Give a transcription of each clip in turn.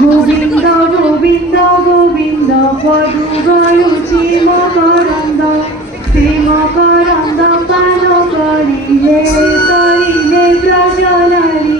গোবিন্দ গোবিন্দ গোবিন্দ পদু গয়ুচি মকরন্দ শ্রী মকরন্দ পান করিলে তরিলে ব্রজনারী।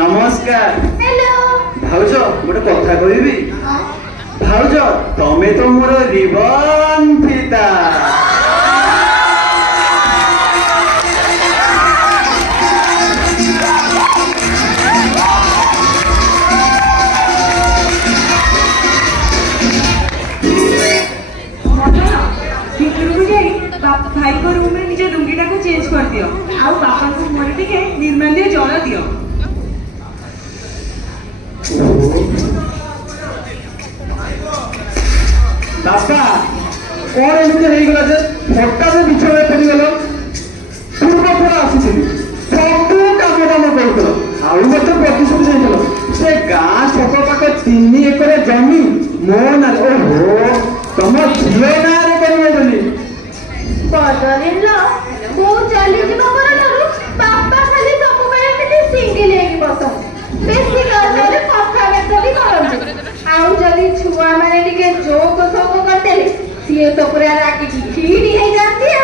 नमस्कार भाउज गोटे कथा कहबी भाउज तमे तो मोर रिबन फिता भाई को रूम में निज लुंगीटा को चेंज कर दियो आउ बापा को मोर टिके निर्माल्य जल दियो। दादा कौन एमती होईगला जे फटा से बिछड़े पड़ी गलो पूर्व थोड़ा आसीथिली सब काम काम करथलो आउ मते प्रतिशत देइथलो से गां छक पाक 3 एकर जमी मो ना ओहो तम झियो ना रे करबो बोली बदलिलो मो चली जिबो परलरु बापा खाली सब बेले मिली सिंगल हेगी बस बेसी गलरे कथा बेत भी करंती आउ जदी छुआ माने टिके जोक सब करते सिए तो पूरा रागी खीडी हे जाती आ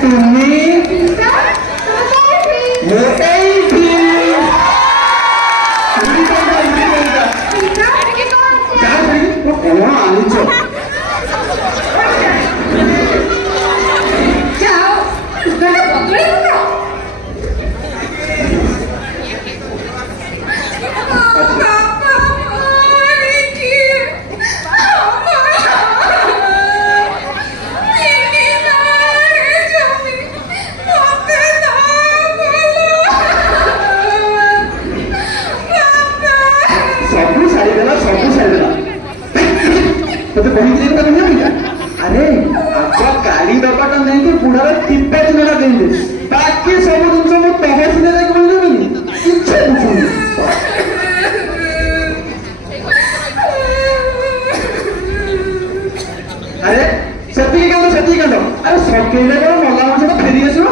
তুমি পিসা তুমি ମୁଁ କୋଉଠି? ଏଇଠି ପିସା ଟିକେ କଣ କଣ ଆଣିଛ ଯାଅ ଲୁଗାଟା ବଦଳେଇବୁ ତ? ସବୁ ସାରିଦେଲା ତତେ କହିଥିଲି ତମେ ଜାଣିକା ଆରେ ଆଗ ଗାଡି ଡବାଟା ନେଇକି ବୁଢାର ଟିପା ଚିହ୍ନଟା ଦେଇଦେ ବାକି ସବୁ ଜିନିଷ ମୁଁ ତହସିଲରେ ଯାଇକି ବୁଝିଦେବିନି କିଛି ବୁଝୁନି ଆରେ ସେତିକି କାନ୍ଦ ଆରେ ସକେଇଲେ କଣ ମଲା ମାଛ ତ ଫେରି ଆସିବ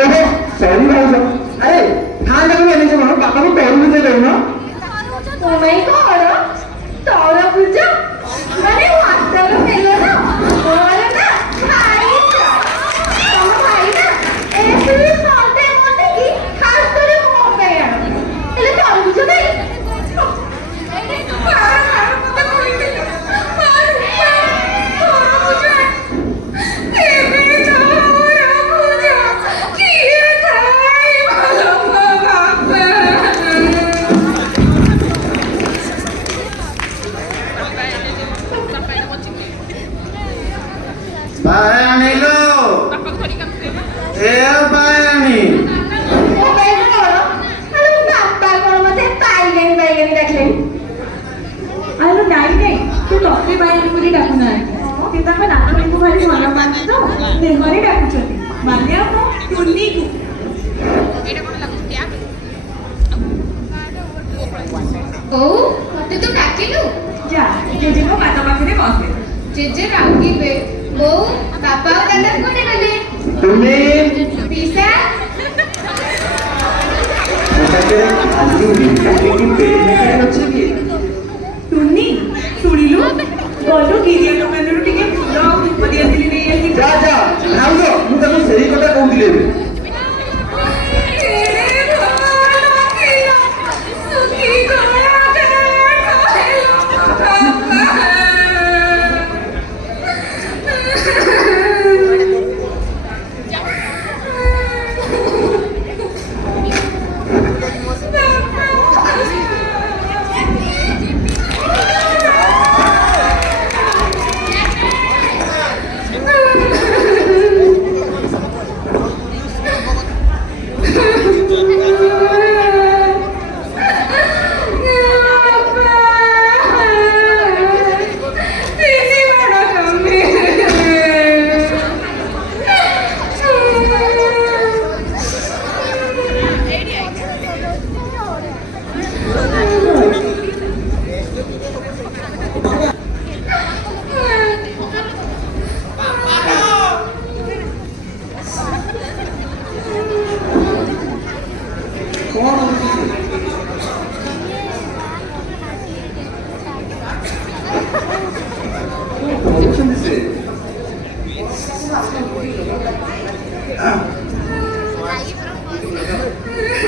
ଓହୋ ସରି ଭାଉଜ ଆରେ ଥାଆକୁ ବନେଇଛ କଣ ବାପାକୁ ତରଭୁଜ ଦେଉନ ତୁମେ କଣ ତରଭୁଜ ମାନେ ଭାତର ମେଲନ ମୋର ନା ଭାଇ ତମ ଭାଇ ନା ଏଥିରେ ସନ୍ଦେହ ମନେକି ଖାସ କରି ମୋ ପାଇଁ ଆଣ ହେଲେ ତରଭୁଜ ନାଇଁ ବାୟାଣୀ ଲୋ ଏ ବାୟାଣୀ ମୋ ପାଇଁ କଣ ଆରେ ବାପା କଣ ମତେ ବାଇଗଣୀ ଡାକିଲେଣି ଆରେ ନାଇଁ ତୁ ତତେ ବାଇଗଣୀ ବୋଲି ଡାକୁନାହାନ୍ତି ସେ ତାଙ୍କ ନାତୁଣୀକୁ ଭାରି ଭଲ ପାଆନ୍ତି ତ ଦେହରେ ଡାକୁଛନ୍ତି ମାନେ ଆମ ଟୁନିକୁ ବୋଉ ମତେ ତୁ ଡାକିଲୁ ଯା ଜେଜେଙ୍କ ପାଦ ପାଖରେ ବସେ ଜେଜେ ରାଗିବେ ବୋଉ ବାପା ଆଉ ଦାଦା କୁଆଡେ ଗଲେ ତୁମେ ପିସା ଅଛି କି ଟୁନି ଶୁଣିଲୁ ଗଲୁ ଗିରିଆ ଦୋକାନରୁ ଟିକେ ଫୁଲ ଆଉ ଧୂପ ଦିଆଥିଲି ନେଇ ଆସିଲି ଯା ଭାଉଜ ମୁଁ ତାକୁ ସେଇ କଥା କହୁଥିଲି ଏବେ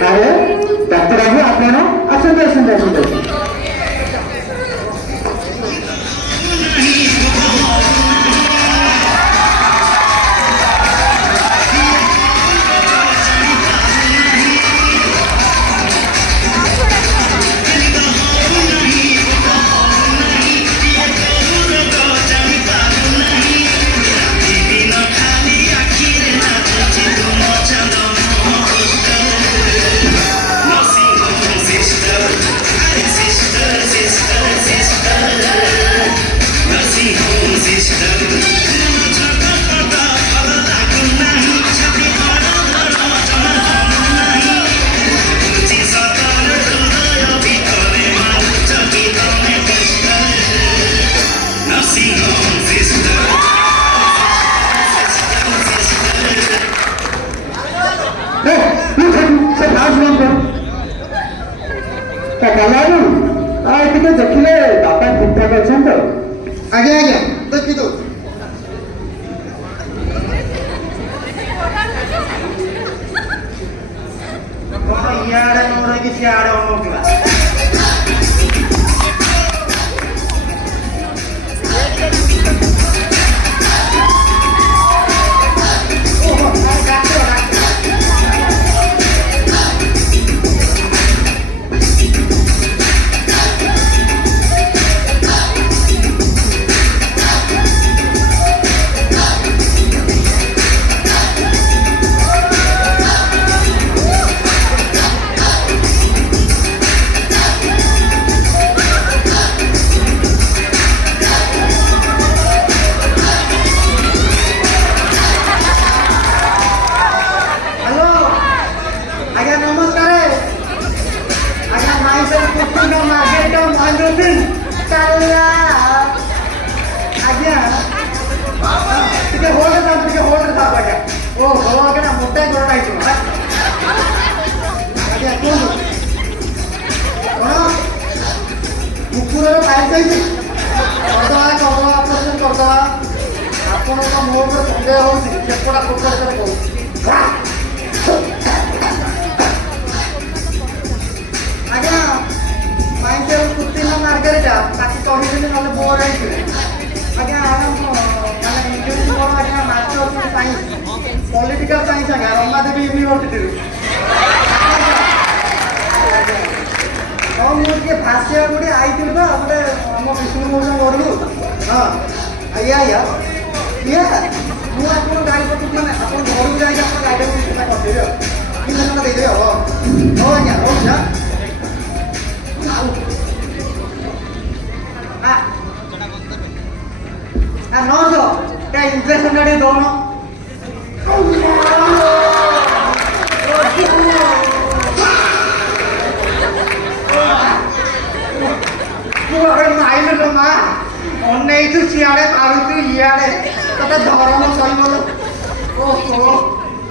ଆରେ ଡାକ୍ତର ବାବୁ ଆପଣ ଆସନ୍ତୁ ଟିକେ ଦେଖିଲେ ବାପା ଠିକ ଠାକ ଅଛନ୍ତି ତ ଆଜ୍ଞା ଦେଖି ଦଉଛି ଆଜ୍ଞା ଟିକେ ହୋଲ୍ଡ ଥାଉ ଆଜ୍ଞା। ଓହୋ ଆଜ୍ଞା ମୋଟା ଗୋଟା ହେଇଯିବ ଆଜ୍ଞା କୁହନ୍ତୁ କଣ କୁକୁରର ଖାଇ ଖାଇଛି କରିଦେବା ଅପରେସନ କରିଦେବା। ଆପଣଙ୍କ ମୋ ଉପରେ ସନ୍ଦେହ ହେଉଛି ସେପଟା କୋଟାରେ କହୁଛି ଆଜ୍ଞା ମାଇଣ୍ଡ କୃତ୍ରିମ ମାର୍ଗରେଟା ତାକୁ କହିଦେଲି ନହେଲେ ବୋର ହେଇଯିବେ ଆଜ୍ଞା। ମାନେ ଇଂଲିଶ ମୋର ଆଜ୍ଞା ମାଷ୍ଟର ସାଇନ୍ସ ପଲିଟିକାଲ ସାଇନ୍ସ ଆଜ୍ଞା ରମାଦେବୀ ୟୁନିଭର୍ସିଟିରୁ। ହଁ ମୁଁ ଟିକେ ଭାସିବା ଗୋଟେ ଆଇଥିଲି ତ ଗୋଟେ ଆମ ବିଷ୍ଣୁ ମଉସା ଘରକୁ। ହଁ ଆଜ୍ଞା ଆଜ୍ଞା ଇଏ ମୁଁ ଆପଣ ଗାଡ଼ି ପଠେଇଛି ମାନେ ଆପଣ ଘରକୁ ଯାଇକି ଆପଣ ଗାଡ଼ିଟାକୁ ଚିନ୍ତା କରିଦେବି ଆଉ ଇଞ୍ଜେକ୍ସନଟା ଦେଇଦେବି ଆଉ ହଉ ଆଜ୍ଞା ରହୁଛି ନର୍ସ ଇଞ୍ଜେକ୍ସନଟା ଟିକେ ଦଉନ। ମାଇଲୁ ମା ଅନେଇଛୁ ସିଆଡ଼େ ମାରୁଛୁ ଇଆଡ଼େ ତତେ ଧରମ ସହିବଲ। ଓହୋ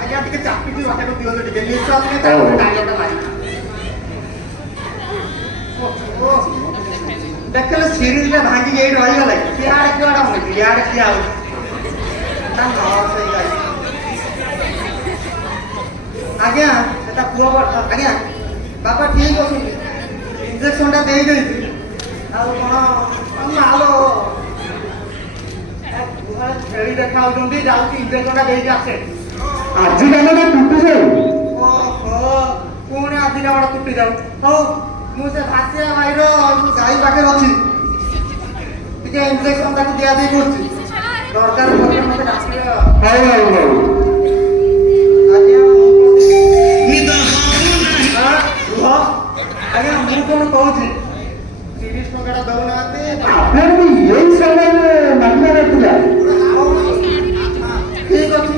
ଆଜ୍ଞା ଟିକେ ଚାପିକି ବାଟକୁ ଦିଅନ୍ତୁ ଟିକେ ନିଶ୍ୱାସ ନେଇ ତାପରେ ଡାଇଲଗଟା ମାରି ଦେଖିଲେ ସିରିଜରେ ଭାଙ୍ଗିକି ଏଇଠି ରହିଗଲେ ସିଆଡ଼େ କୁଆଡ଼େ ହଉଛି ଇଆଡ଼େ କିଏ ଆଉଛି ତା ନର୍ସ ହେଇଯାଉଛି ଆଜ୍ଞା ସେଟା ପୁଅ ଆଜ୍ଞା ବାପା ଠିକ୍ ଅଛନ୍ତି ଇଞ୍ଜେକ୍ସନଟା ଦେଇଦେଇଛି ଆଉ କ'ଣ ମାଲ ଛେଳି ଦେଖାଉଛନ୍ତି ଯାଉଛି ଇଞ୍ଜେକ୍ସନଟା ଦେଇକି ଆସେ। ଆଜି କାଲି ଟୁଟି ଯାଉ ଓହୋ ପୁଣି ଆଜି କାମ ଟୁଟି ଯାଉ। ହଉ ମୁଁ ସେ ଭାସିଆ ଭାଇର ଗାଈ ପାଖରେ ଅଛି ଟିକେ ଇଞ୍ଜେକ୍ସନ ତାକୁ ଦିଆଦେଇ କରୁଛି ଦରକାର ପଡ଼ିଲେ ମୋତେ ଡାକିବେ। ହଉ ହଉ ହଉ ଆଜ୍ଞା ରୁହ ଆଜ୍ଞା ମୁଁ କ'ଣ କହୁଛି 30 ଟଙ୍କାଟା ଦେଉନାହାନ୍ତି ଆପଣଙ୍କୁ ଏଇ ସମୟରେ ମାଗିବାର ଥିଲା। ଠିକ୍ ଅଛି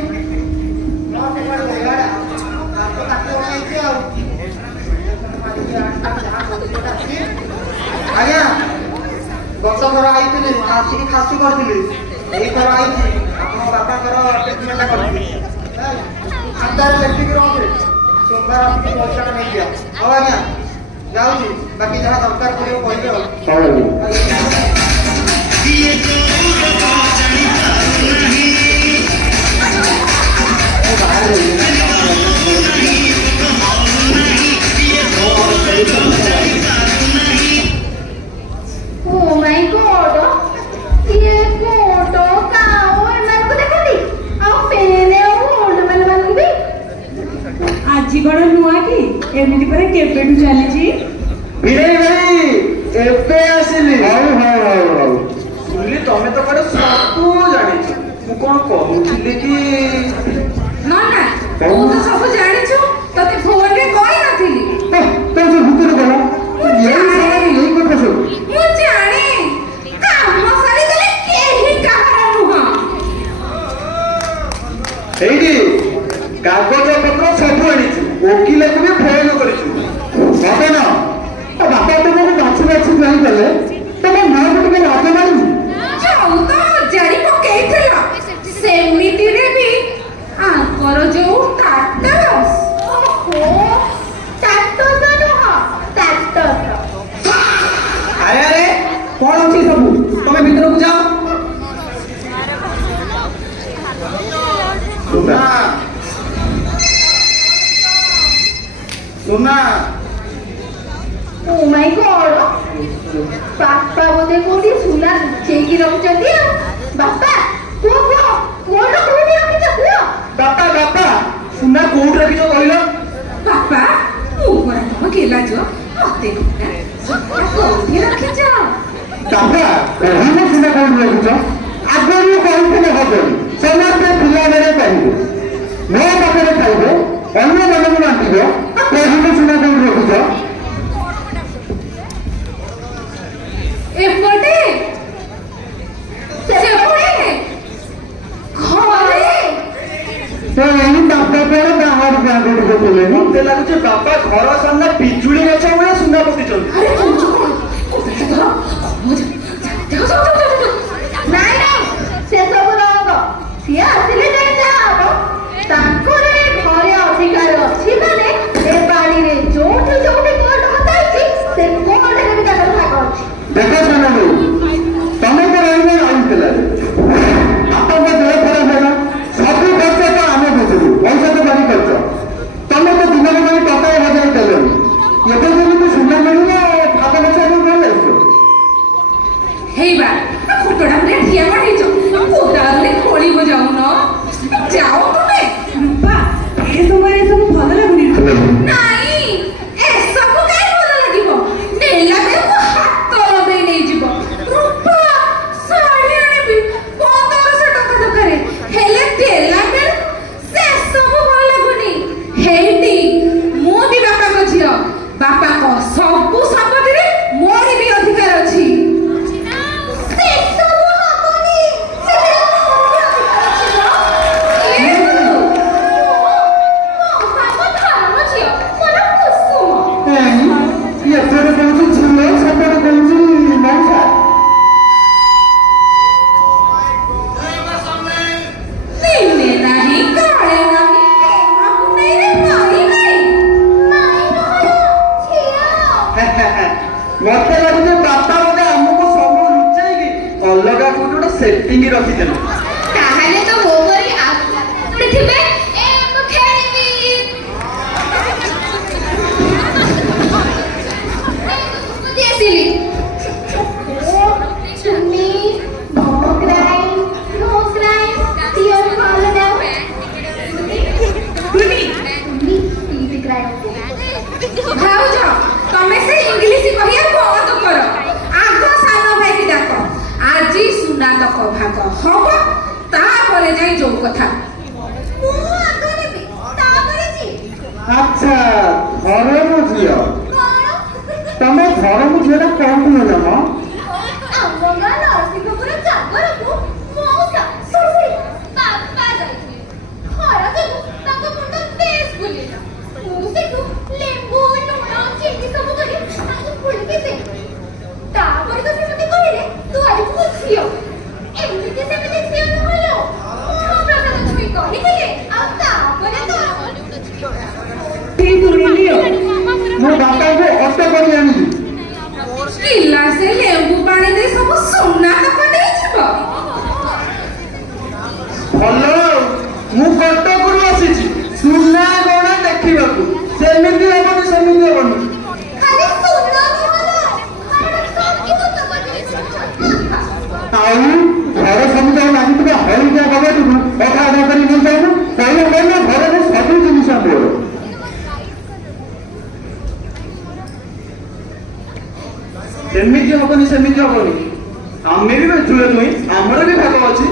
ଆଜ୍ଞା ଗତ ଥର ଆଇଥିଲି ଆସିକି ଖାସୁ କରିଥିଲି ଏଇଥର ଆଇଛି ଆପଣଙ୍କ ବାପାଙ୍କର ଟ୍ରିଟମେଣ୍ଟଟା କରିଥିଲି ଖାତାରେ ଲେଖିକି ରହୁଛି ସୋମବାର ଆସିକି ପଇସାଟା ନେଇଯିବା। ହଉ ଆଜ୍ଞା ଯାଉଛି ବାକି ଯାହା ଦରକାର ପଡ଼ିବ କହିବେ ଆଉ। Oh my God! ये फोटो काओ एମାନଙ୍କୁ ଦେଖନ୍ତି ଆଉ ପେନେ ଆଉ ଓଲ୍ଡ ମାନଙ୍କୁ ବି ଆଜି କ'ଣ ନୂଆ କି ଏମିତି ପରେ କେବେଠୁ ଚାଲିଛି? ଭିଣେଇ ଭାଇ ଏବେ ଆସିଲି। ହଉ ହଉ ହଉ ହଉ ଶୁଣିଲି ତମେ ତ କୁଆଡ଼େ ସବୁ ଜାଣିଛ। ମୁଁ କ'ଣ କହୁଥିଲି କି ନା ନା ତୁ ତ ସବୁ ଜାଣିଛୁ ତତେ ଫୋନରେ କହିନଥିଲି। ତୋ ସେ ଭିତରେ ଗଲା ଏଇ କଥା ସବୁ ମୁଁ ଜାଣେ କାମ ସାରିଦେଲେ କେହି କାହାର ନୁହଁ। ଏଇଠି କାଗଜ ପତ୍ର ସବୁ ଆଣିଛୁ ଓକିଲକୁ ବି ଫୋନ କରିଛୁ ବାପନ ବାପା ତମକୁ ବାଛି ବାଛି କହିଗଲେ ତମ ମାଆକୁ ଟିକେ ଲାଜ ମାରିବୁ। ଯୋଉ ତ ଜାରି ପକେଇଥିଲ ସେମିତିରେ ବି ଆଙ୍କର ଯୋଉ ଟାଟସ୍ ଓହୋ ଟାଟସ ନୁହଁ ଟାଟସ। ଆରେ ଆରେ କ'ଣ ଅଛି ସବୁ ତମେ ଭିତରକୁ ଯାଅ। ସୁନା ସୁନା Oh my God! ବାପା ବୋଧେ କୋଉଠି ସୁନା ଲୁଚେଇକି ରଖୁଛନ୍ତି ଆଉ। ବାପା କୁହ କୁହ କୋଉଠି ରଖିଛ କୁହ। ବାପା ବାପା ସୁନା କୋଉଠି ରଖିଛ କହିଲ। ବାପା ମୁଁ ପରା ତମ ଗେଲାଜ ମତେ କହୁନା ସୁନା କୋଉଠି ରଖିଛ? ବାପା କହିବ ସୁନା କୋଉଠି ରଖିଛ ଆଗରୁ କହିଥିଲେ ହବନି ସମସ୍ତେ ପିଲାବେଳେ କହିବେ ମୋ ପାଖରେ ଖାଇବେ ଅନ୍ୟମାନଙ୍କୁ ବାଣ୍ଟିବ କହିବ ସୁନା କୋଉଠି ରଖିଛ। ଏପଟେ ସେପଟେ ଘରେ ଏଇ ବାପା ପରେ ବାହାର ଗାଁକୁ ପକେଇଲେନି ମତେ ଲାଗୁଛି ବାପା ଘର ସାମ୍ନା ପିଜୁଳି ଗଛ ଭଳିଆ ସୁନା ପକେଇଛନ୍ତି। ଆରେ କହୁଛୁ କଣ? ନାଇଁ ନାଇଁ ସେଟିଂ ରଖିଦେଲେ। ତାହେଲେ ତ ମୋ ପରି ଆଉ ଗୋଟେ ଥିବେ ଏ ମୁଁ ଖେଳିବି ମୁଁ ଆସିଲି তুমি no crime your father now Tuni easy crime ଭାଉଜ ତମେ ସେ ଇଂଲିଶ କହିବା ବନ୍ଦ କର। ଆଗ ସାନ ଭାଇକି ଡାକ। ଆଜି ସୁନାତକ ଭାଗ ହବ, ତାପରେ ଯାଇ ଯୋଉ କଥା। ମୁଁ ଆଗରେ ବି ତାପରେ ଜି ଆଚ୍ଛା ଧରମ ଝିଅ, କଣ ତମେ ଧରମ ଝିଅଟା କୋଉଠୁ ନେଲ ମ? ଆମ ଗାଁ ନରସିଂହପୁର ଜାଗରକୁ ମଉସା ଶ୍ୱଶୁର ବାପା ଯାଇଥିଲେ। ଖରା ଯୋଗୁ ତାଙ୍କ ମୁଣ୍ଡ ବେଶ ବୁଲିଲା। ମୁଁ ସେଠୁ ଲେମ୍ବୁ ଲୁଣ ଚିନି ସବୁ କରି ତାଙ୍କୁ ଫୁଲିକି ଦେଲି। ତାପରେ ତ ସେ ମତେ କହିଲେ ତୁ ଆଜି ମୋ ଝିଅ। ଏମିତି ସେମିତି ଝିଅ ନୁହଁ ପ୍ରସାଦ ଛୁଇଁ କହିଥିଲେ ଆଉ ତାପରେ ତ ଠିକ ଶୁଣିଲି ଆଉ। ମୋ ବାପାଙ୍କୁ ଅଟକ କରି ଆଣିଲି। ଗିଲାସେ ଲେମ୍ବୁ ପାଣି ଦେଇ ସବୁ ସୁନାତକ ନେଇଯିବ। ଭଲ, ମୁଁ କଟକରୁ ଆସିଛି ସୁନା ଗଣା ଦେଖିବାକୁ। ସେମିତି ହବନି, ସେମିତି ହବନି। ଖାଲି ସୁନା ନୁହଁ ସବୁ ତ କରିଦେଇଛି ଆଉ ଘର ସମୁଦାୟ ଲାଗିଥିବା ହଳଦିଆ କବାଟକୁ ଅଧା ଅଧା କରି ନେଇଯାଉନୁ। କହିଲେ କହିଲେ ଘରରେ ସବୁ ଜିନିଷ ମୋର। ସେମିତି ହବନି, ସେମିତି ହବନି। ଆମେ ବି ବେଚୁଲେ ନୁହେଁ, ଆମର ବି ଭାଗ ଅଛି।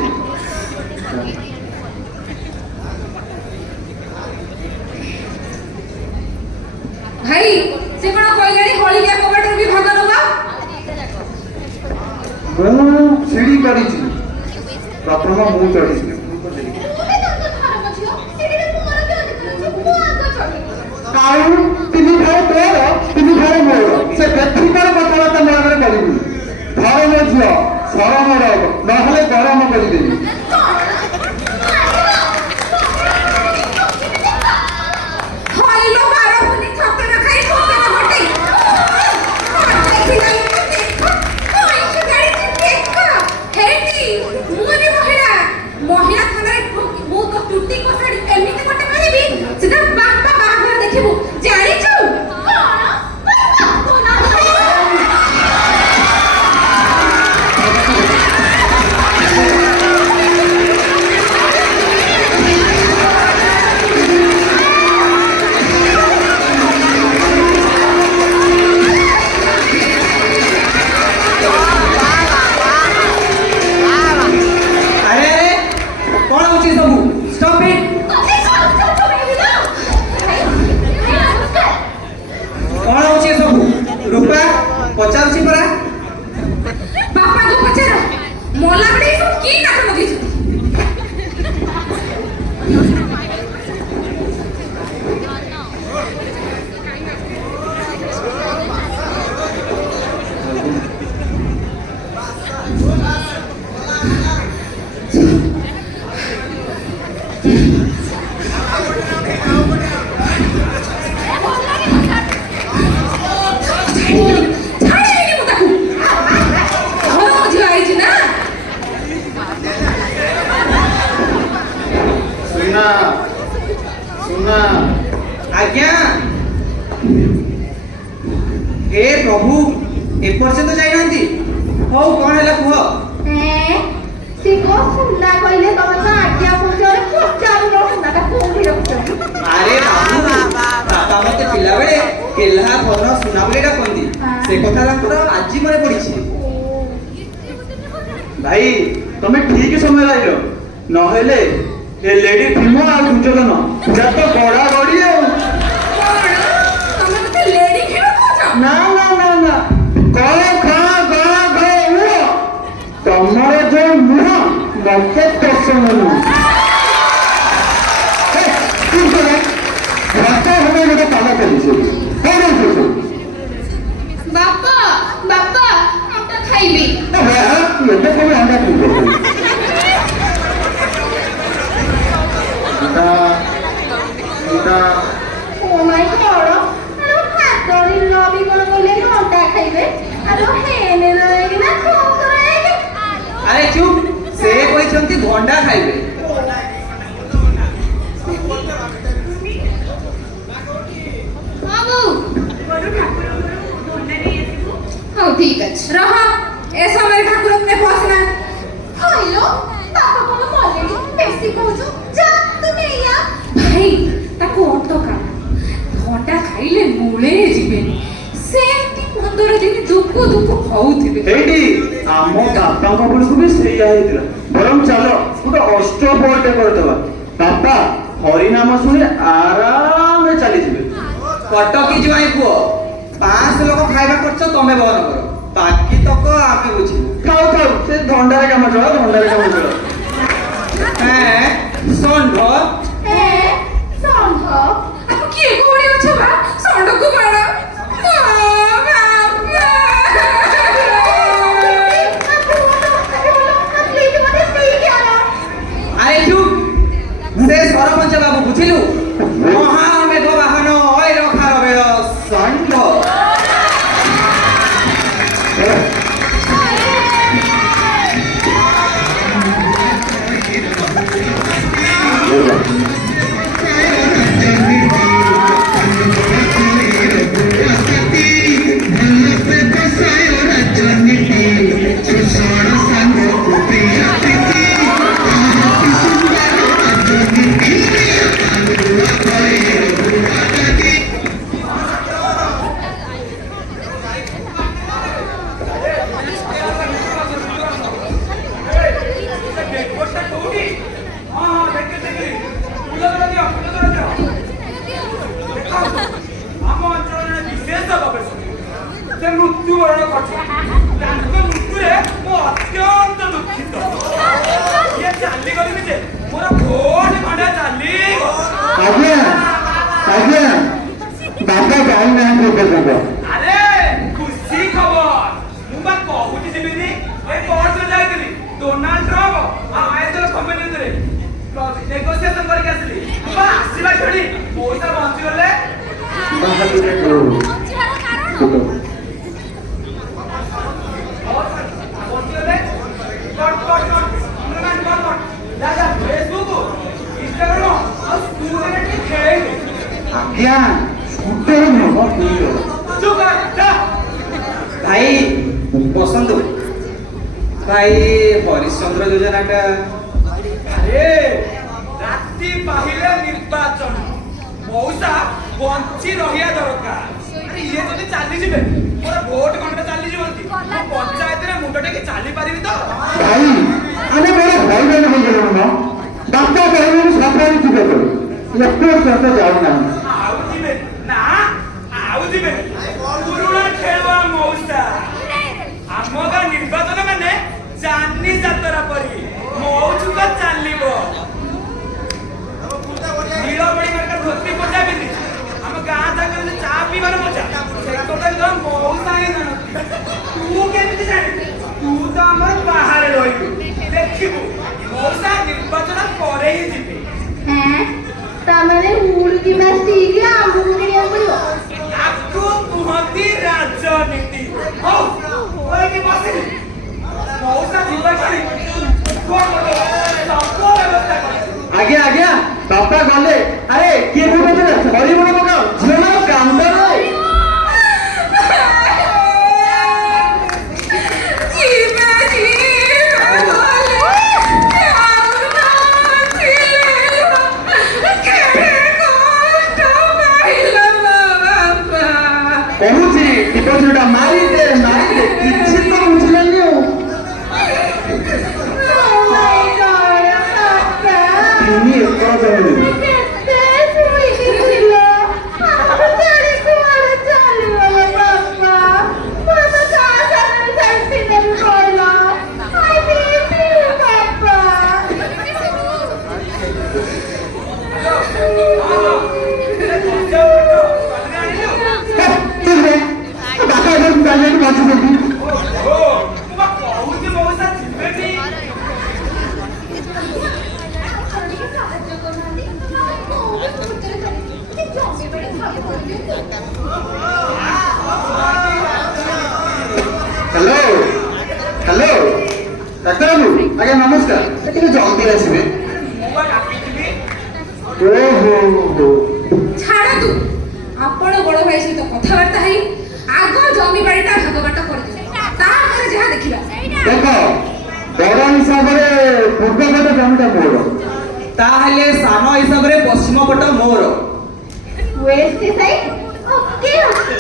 ଭାଇ ସେ କଣ କହିଲାଣି ହଳିଦିଆ କବାଟରେ ବି ଭାଗ ନବା? ମୁଁ ସିଡ଼ି କରିଛି, ପ୍ରଥମ ମୁଁ ଚଢ଼ିଛି। ଆଉ ତିନି ଭାଇ ତୋର, ତିନି ଭାଇ ମୋର। ସେ ବ୍ୟକ୍ତିଗତ କଥାବାର୍ତ୍ତା ମୋ ଆଗରେ କରିବୁନି। ଧର ମୋ ଝିଅ ସରମ ରହ, ନହେଲେ ଗରମ କରିଦେବି। ହଇଲୋ ବାର ପୁନି ଠକର ଖାଇ ଠକର ଘଟେଇ। ଦେଖିଲା ଲୋକ ଦେଖ, କଇଁଛ ଗାଡ଼ିଛି ଦେଖ। ହେଇଟି ମୁହଁରେ ମହିଳା ଥାନାରେ ମୁଁ ତ ଟୁଟି କଷାଡ଼ି ଏମିତି ଗୋଟେ ମାରିବି, ସେଟା ବାପା ବାହାଘର ଦେଖିବୁ, ଜାଣିଛୁ? ଆରେ କଣ ହଉଛି ସବୁ? ଷ୍ଟପ୍ ଇଟ୍। କଣ ହଉଛି ଏ ସବୁ? ରୂପା ପଚାରୁଛି ପରା। ବାପାଙ୍କୁ ପଚାର, ମଲା ବେଳେ ଏ ସବୁ କି ନାଟ ଲଗେଇଛୁ? ଛାଡ଼ିବିନି ମୁଁ ତାକୁ। ଘର ଝିଅ ଆଇଛି ନା। ସୁନା ସୁନା ଆଜ୍ଞା। ଏ ପ୍ରଭୁ, ଏପର୍ଯ୍ୟନ୍ତ ଯାଇନାହାନ୍ତି? ହଉ କଣ ହେଲା କୁହ। ସେ କଣ ସୁନା କହିଲେ ତମେ ତ ଆଜ୍ଞା ପଚାରେ ପଚାରୁନ ସୁନାଟା କୋଉଠି ରଖୁଛନ୍ତି? ଆରେ ବାବୁ, ବାପା ମତେ ପିଲାବେଳେ କେଲ୍ହା ଧନ ସୁନା ବୋଲି ଡାକନ୍ତି। ସେ କଥା ତାଙ୍କର ଆଜି ମନେ ପଡିଛି। ଭାଇ ତମେ ଠିକ ସମୟରେ ଆଇଲ, ନହେଲେ ଏ ଲେଡି ଭୀମ ଆଉ ଦୁର୍ଯ୍ୟୋଧନ ପୁରା ତ ଗଡା ଗଡି ଆଉ। ତମେ ମତେ ଲେଡି ଖେଳ କହୁଛ? ନା ନା ନା ନା, କଳ ଖା ଗା ଘ ଉଅ। ତମର ଯୋଉ ମୁହଁ ମତେ ପସନ୍ଦ ନୁହଁ। ଭାତ ହବ ଗୋଟେ ପାଲ ଚାଲିଛି। ବାପା ବାପା ଅଣ୍ଡା ଖାଇବି। ଏବେ ସବୁ ଅଣ୍ଡା ଖାଇବ। ଓ ମାଇ ଗଡ, ଭାତରି ଲବି କଣ କହିଲେ ଅଣ୍ଡା ଖାଇବେ? ଆଲୋ ହେନେ ରହିକି ନା କଣ କରାଇବେ? ଆରେ ଚୁপ, ସେ ଭଣ୍ଡା ଖାଇବେ। ହଉ ଠିକ ଅଛି ରହ ଏ ସମୟରେ ଠାକୁରଙ୍କୁ ନେ ପସନା ହଇଲୋ ବାପା କଣ ମଲେଣି ବେଶୀ କହୁଛୁ ଯା ତୁମେ ଏଇଆ ଭାଇ ତାକୁ ଅଟକା ଭଣ୍ଡା ଖାଇଲେ ମୂଳେ ଯିବେନି ସେମିତି 15 ଦିନ ଦୁଃଖ ହଉଥିବେ। ଏଇଠି ଆମ ବାପାଙ୍କ ବେଳକୁ ବି ସେଇଆ ହେଇଥିଲା। ବରଂ ଚାଲ ଗୋଟେ ଅଷ୍ଟପହରଟେ କରିଦେବା। ବାପା ହରିନାମ ଶୁଣି ଆରାମରେ ଚାଲିଯିବେ। କଟକି ଜୁଆଇଁ ପୁଅ 500 ଲୋକ ଖାଇବା ଖର୍ଚ୍ଚ ତମେ ବହନ କର, ବାକି ତକ ଆମେ ବୁଝିବୁ। ଖାଉ ଖାଉ ସେ ଧଣ୍ଡାରେ କାମ ଚଳ, ଧଣ୍ଡାରେ କାମ ଚଳ। হ্যাঁ ষণ্ଢ ଷଣ୍ଢ ଆଉ କିଏ କୋଉଠି ଅଛ ବା ଷଣ୍ଢକୁ ମାର আরে চুপ, সে সরপঞ্চ বাবু বুঝিলু মহামেঘ বাহন ওই রখার বেদ ষণ্ঢ। ମୃତ୍ୟୁବରଣ କରିଛନ୍ତି। ତାଙ୍କ ମୃତ୍ୟୁରେ ମୁଁ ଅତ୍ୟନ୍ତ ଦୁଃଖିତ। ଇଏ ଚାଲିଗଲି ଯେ ମୋର ଭୋଟ ଖଣ୍ଡେ ଚାଲିଗଲା। ଆଜ୍ଞା ଆଜ୍ଞା ବାପା ଯାଇନାହାନ୍ତି ଏପର୍ଯ୍ୟନ୍ତ। ଆରେ ଖୁସି ଖବର, ମୁଁ ବା କହୁଛି ଯିବିନି। ଏ କୋର୍ଟରେ ଯାଇଥିଲି ଡୋନାଲ୍ଡ ଟ୍ରମ୍ପ ଆଉ ଆଇଏସଏଲ କମ୍ପାନୀ ଭିତରେ ନେଗୋସିଏସନ କରିକି ଆସିଲି। ମୁଁ ବା ଆସିଲା କ୍ଷଣି ପଇସା ବଞ୍ଚିଗଲେ। ଆଜ୍ଞା ସ୍କୁଟର ନୁହଁ ভাই বসন্ত ভাই হরিশ্চন্দ্র যোজনাটা আরে রাতি পাহিলে নির্বাচন মৌসা বঞ্চি রহিয়া দরকার। আরে ইয়ে যদি চালি যাবে মোর ভোট ঘন্টা চালি যাবନ୍ତି পঞ্চায়েতরে মুন্ডটাকে চালি পারিবি তো? ଭାଇ ଆମେ ବଡ଼ ହଇରାଣ ହେଇଗଲୁଣି ମ। ବାପା କହିଲେଣି ସଫାଇ ଯିବେ ବୋଲି ଏପର୍ଯ୍ୟନ୍ତ ଯାଉନାହାନ୍ତି। ଆଉ ଯିବେ ନା, ଆଉ ଯିବେ ପୁରୁଣା ଖେଳୁଆ ମୌସା। ଆମ ଗାଁ ନିର୍ବାଚନ ମାନେ ଚାନ୍ଦି ଯାତ୍ରା ପରି ମୌଜୁକ ଚାଲିବ। ନୀଳମଣି ମାର୍କା ଧୋତି ପୋଜା ପିନ୍ଧି ଆମ ଗାଁ ଯାକରେ ଚା ପିଇବାର ମଜା ସେ କଥା ମୌସା ହିଁ ଜାଣନ୍ତି। ତୁ କେମିତି ଜାଣିବୁ? ତୁ ତ ଆମର ବାହାରେ ରହିବୁ। ଦେଖିବୁ ମୌସା ନିର୍ବାଚନ ପରେ ହିଁ ଯିବେ। ତାମାନେ ଉଡୁକି ମାସିକି ଆମକୁ କିଣିବାକୁ ପଡିବ। ଆକୁ କୁହନ୍ତି ରାଜନୀତି। ହଉ ଏଇଠି ବସିଲି ମଉସା ଯିବା ଛାଡ଼ି ସବୁ ବ୍ୟବସ୍ଥା କରି। ଆଜ୍ଞା ଆଜ୍ଞା ବାପା ଗଲେ। ଆରେ କିଏ କହୁଥିଲେ ହରିବଣ ପକାଅ ଝିଅ କାନ୍ଦ ନାହିଁ। କହୁଛି ଟିପଚିଟା ମାରିଦେ ମାରିଦେ କିଛି ତ ବୁଝିଲେନି ଆଉ। ତିନି ଏକର ଜମି ଆଜ୍ଞା ନମସ୍କାର ଟିକେ ଜଲ୍ଦି ଆସିବେ। ମୁଁ ବା ଡାକିଥିଲି। ଓହୋ ଛାଡ଼ନ୍ତୁ ଆପଣ ବଡ଼ ଭାଇ ସହିତ କଥାବାର୍ତ୍ତା ହେଇ ଆଗ ଜମି ବାଡ଼ିଟା ଭାଗବାଟ କରିଦେବେ ତାପରେ ଯାହା ଦେଖିବା। ଦେଖ ବଡ଼ ହିସାବରେ ପୂର୍ବ ପଟ ଜମିଟା ମୋର, ତାହେଲେ ସାନ ହିସାବରେ ପଶ୍ଚିମ ପଟ ମୋର। West side okay okay.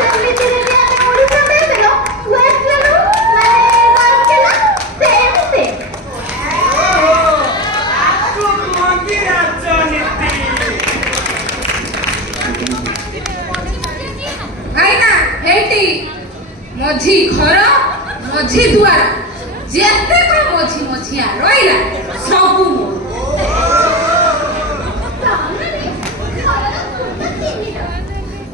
ସେମିତିରେ ବି ଆମେ ଓଡ଼ିଶା ଟାଇପର ୱେଷ୍ଟ ନେଲୁ ମାନେ ନର୍ଥ ହେଲା ସେମ୍ ସେମ୍। ଆକୁ କୁହନ୍ତି ରାଜନୀତି। ଭାଇନା ହେଇଟି ମଝି ଘର ମଝି ଦୁଆର ଯେତେକ ମଝି ମଝିଆ ରହିଲା ସବୁ ମୋର। ସାମନାରେ ଘରର ଖୁଣ୍ଟ ତିନିଟା।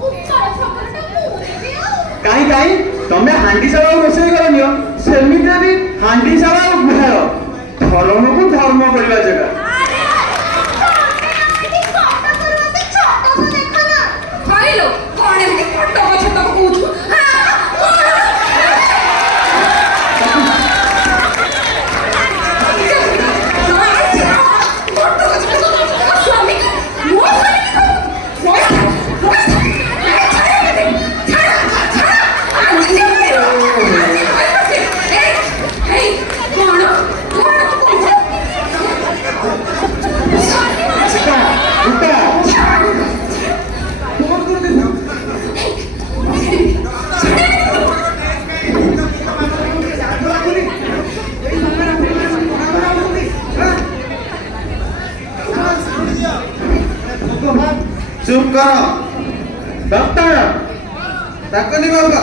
ଉପର ଛପରଟା ମୁଁ ନେବି ଆଉ। କାହିଁ ତମେ ହାଣ୍ଡିଶାଳ ଆଉ ରୋଷେଇ କରନିଅ, ସେମିତିରେ ବି ହାଣ୍ଡିଶାଳ ଆଉ ଗୁହାଳ ଧର୍ମକୁ ଧର୍ମ କରିବା ଜାଗା। ଆରେ ତମେ ଆସିକି କଟକରୁ ଆସି ଛଟକ ଦେଖ ନା। କହିଲୁ କଣ ଏମିତି ଫଟକ ଛଟକ କହୁଛୁ? ଚୁପ୍ କର ଡକ୍ଟର ଡାକନି ବାବା।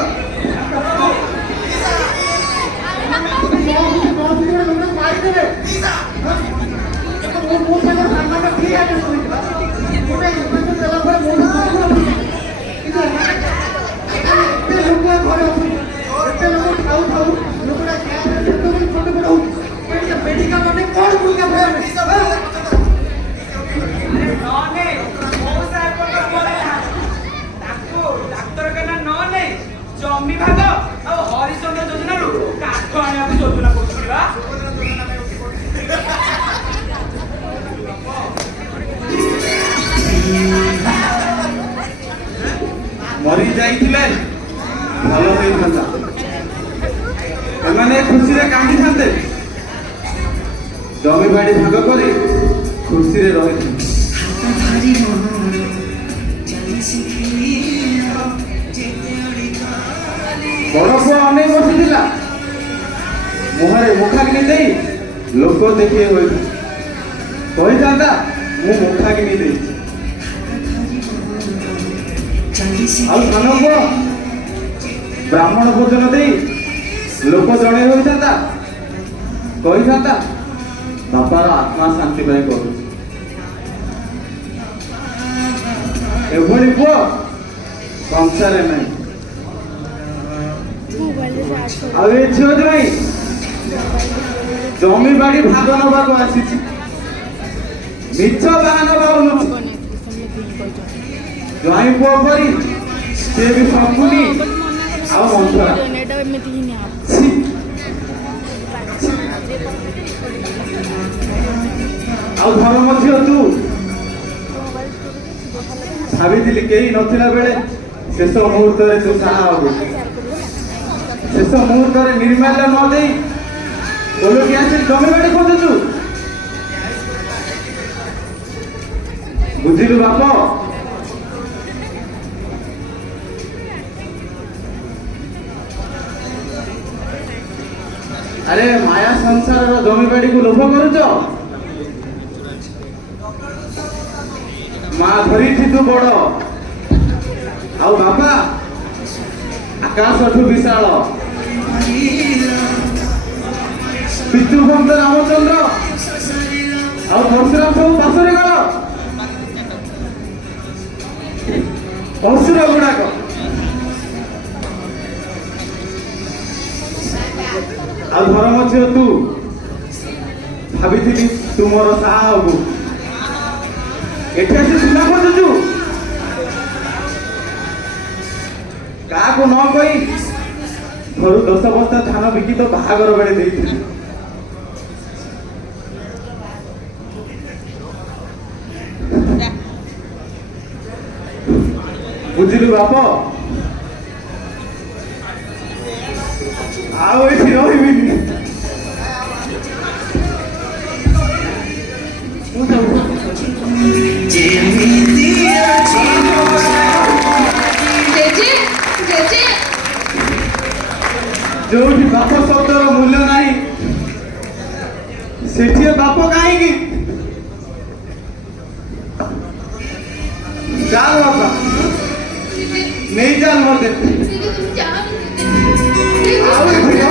ନନେ ମଉସା ଏପଟ ପରେ ତାକୁ ଡାକ୍ତରଖାନା ନ ନେଇ ଜମି ଭାଗ ଆଉ ହରିଚନ୍ଦ୍ର ଯୋଜନାରୁ କାଠ ଆଣିବାକୁ ଯୋଜନା କରୁଛନ୍ତି ବା। ମରି ଯାଇଥିଲେ ଭଲ ହେଇଥାନ୍ତା, ଏମାନେ ଖୁସିରେ କାନ୍ଦିଥାନ୍ତେ, ଜମି ବାଡ଼ି ଭାଗ କରି ଖୁସିରେ ରହିଥାନ୍ତେ। ବଡ଼ ପୁଅ ଅନେକ ବସିଥିଲା, ମୁହଁରେ ମୁଖାଗ୍ନି ଦେଇ ଲୋକ ଦେଖିଏ ହୋଇଥାନ୍ତା, କହିଥାନ୍ତା ମୁଁ ମୁଖାଗ୍ନି ଦେଇଛି। ଆଉ ସାନ ପୁଅ ବ୍ରାହ୍ମଣ ଭୋଜନ ଦେଇ ଲୋକ ଜଣେଇ ହୋଇଥାନ୍ତା, କହିଥାନ୍ତା ବାପାର ଆତ୍ମା ଶାନ୍ତି ପାଇଁ କରୁଛି। ଏଭଳି ପୁଅ ସଂସାରେ ନାହିଁ। ଆଉ ଏ ଝିଅ ଜଣେ ଜମି ବାଡ଼ି ଭାଗ ନବାକୁ ଆସିଛି, ମିଛ ବାହାନ ବାହୁନୁଛି। ଜ୍ୱାଇଁ ପୁଅ ପରି ସେ ବି ଶଙ୍କୁନି ଆଉ ମନ୍ଥରା। ଛି। ଆଉ ଧର୍ମ ଝିଅ ତୁ ଭାବିଥିଲି କେହି ନଥିଲା ବେଳେ ଶେଷ ମୁହୂର୍ତ୍ତରେ ତୁ ସାହା ହବୁ, ଶେଷ ମୁହୂର୍ତ୍ତରେ ନିର୍ମାଲ୍ୟ ନ ଦେଇ ଓଲଟି ଆସି ଜମି ବାଡ଼ି ଖୋଜୁଛୁ। ବୁଝିଲୁ ବାପ, ଆରେ ମାୟା ସଂସାରର ଜମି ବାଡ଼ିକୁ ଲୋଭ କରୁଛ, ମା ଧରିଛି ତୁ ବଡ଼, ଆଉ ବାପା ଆକାଶଠୁ ବିଶାଳ। ପିତୃଭକ୍ତ ରାମଚନ୍ଦ୍ର ଆଉ ପରଶୁରାମ ସବୁ ପାଶରେ ଗଲ, ଅସୁର ଗୁଡାକ। ଆଉ ଧର୍ମ ଝିଅ ତୁ ଭାବିଥିଲି ତୁ ମୋର ସାହା ହବୁ, ଏଠି ଆସି ସୁନା ଖୋଜୁଛୁ। କାହାକୁ ନ କହି ଘରୁ 10 ବସ୍ତା ଧାନ ବିକି ତ ବାହାଘର ବେଳେ ଦେଇଥିଲି। ବୁଝିଲୁ ବାପ ଆଉ ଏଠି ରହିବିନି ମୁଁ ଜେଜେ ଜେଜେ ଯୋଉଠି ବାପ ଶବ୍ଦର ମୂଲ୍ୟ ନାହିଁ ସେଠି ବାପ କାହିଁକି ଚାଲ ବାପା ନେଇ ଚାଲ ମତେ ଜେଜେ তুমি যাও ଆଉ ଏଠି